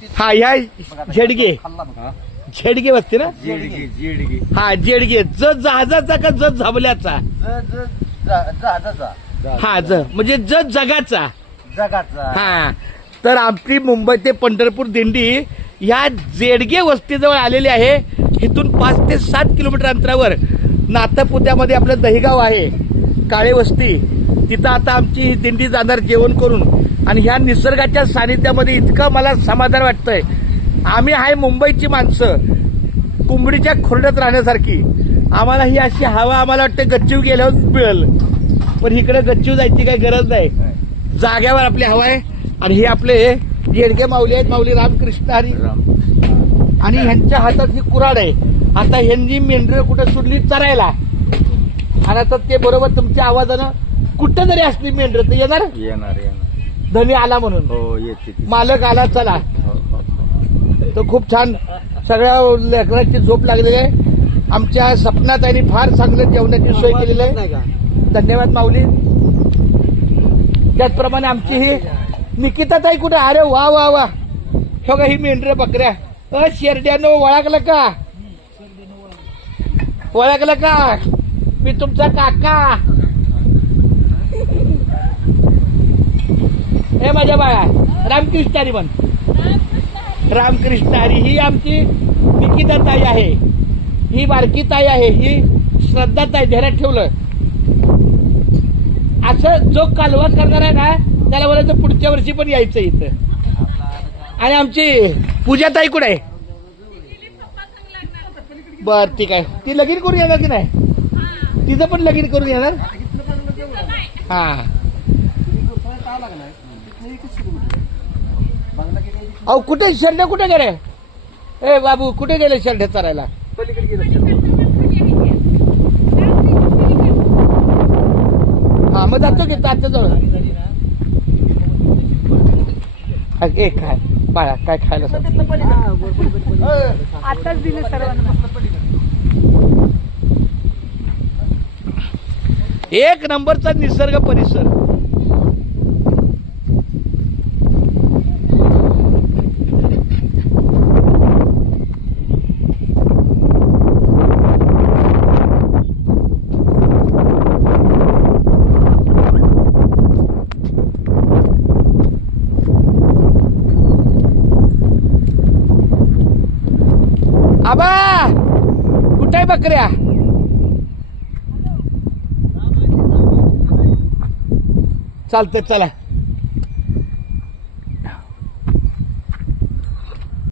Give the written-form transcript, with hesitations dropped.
हा ह्या झेडगे झेडगे वस्ती ना जेडगे हा जेडगे जहाजाचा का झाबल्याचा हा म्हणजे जगाचा जगाचा हा तर आपली मुंबई ते पंढरपूर दिंडी या जेडगे वस्तीजवळ आलेली आहे. इथून 5 ते 7 किलोमीटर अंतरावर नाथपुत्यामध्ये आपलं दहिगाव आहे, काळे वस्ती. तिथं आता आमची ही दिंडी जाणार जेवण करून. आणि ह्या निसर्गाच्या सानिध्यामध्ये इतकं मला समाधान वाटतंय. आम्ही आहे मुंबईची माणसं, कुंबडीच्या खोरड्यात राहण्यासारखी. आम्हाला ही अशी हवा आम्हाला वाटतं गच्चीव गेल्यावर मिळेल, पण इकडे गच्चीव जायची काही गरज नाही. जाग्यावर आपली हवा आहे. आणि हे आपले येडगे माऊली आहेत, माऊली रामकृष्ण हरी. आणि ह्यांच्या हातात ही कुऱ्हाड आहे. आता ह्यांनी मेंढरं कुठं सुटली चरायला, आणि आता ते बरोबर तुमच्या आवाजानं कुठं जरी असली मेंढरं तर येणार येणार धनी आला म्हणून. हो येते मालक आला चला. तो खूप छान सगळ्या लेकरांची झोप लागलेली आहे. आमच्या सपनात आणि फार चांगलं जेवणाची सोय केलेली आहे. धन्यवाद माऊली. त्याचप्रमाणे आमची ही निकिता ताई कुठे? अरे वा वा वा. हो का ही मेंढर बकऱ्या शेरड्यानो ओळखलं का? ओळखलं का? मी तुमचा काका. हे माझ्या बाळा रामकृष्ण हरी म्हण. रामकृष्ण हरी. ही आमची निकिता ताई आहे, ही बारकी ताई आहे, ही श्रद्धा ताई. ध्यानात ठेवलं. असं जो कालवा करणार आहे ना त्याला बोलायचं पुढच्या वर्षी पण यायचं इथं. आणि आमची पूजा ताई कुठे आहे? बर ठीक आहे. ती लगीन करून येणार की नाही? तिचं पण लगीन करून येणार. हा अहो कुठे शेरड्या कुठे गेले? ए बाबू कुठे गेले शेरड्या चरायला? हा मग जातो की तात्या जवळ. ए काय बाळा काय खायला आताच दिले सर्वांना. एक नंबरचा निसर्ग परिसर. आबा कुठे आहे बकऱ्या? चालतंय चला.